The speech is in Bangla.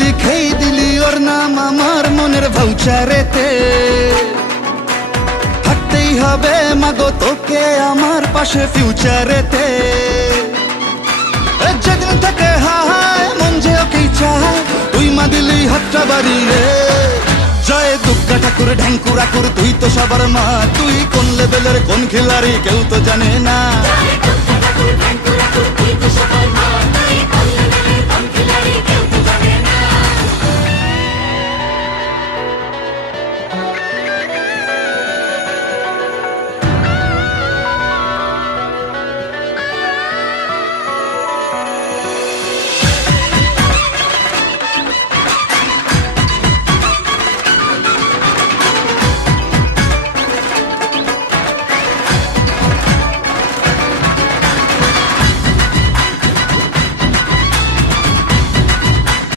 লিখেই দিলি ওর নাম আমার মনের ভাউচারেতে। থাকতেই হবে মাগো তোকে আমার পাশে ফিউচারেতে। যেদিন থেকে হায় মন যে ওকেই চায়, তুই মা দিলি হাতটা বাড়িয়ে। জয় দুর্গা ঠাকুর ঢ্যাঙ্কুর আকুর তুই তো সবার মা। তুই কোন লেভেলের কোন খিলাড়ি কেউ তো জানে না।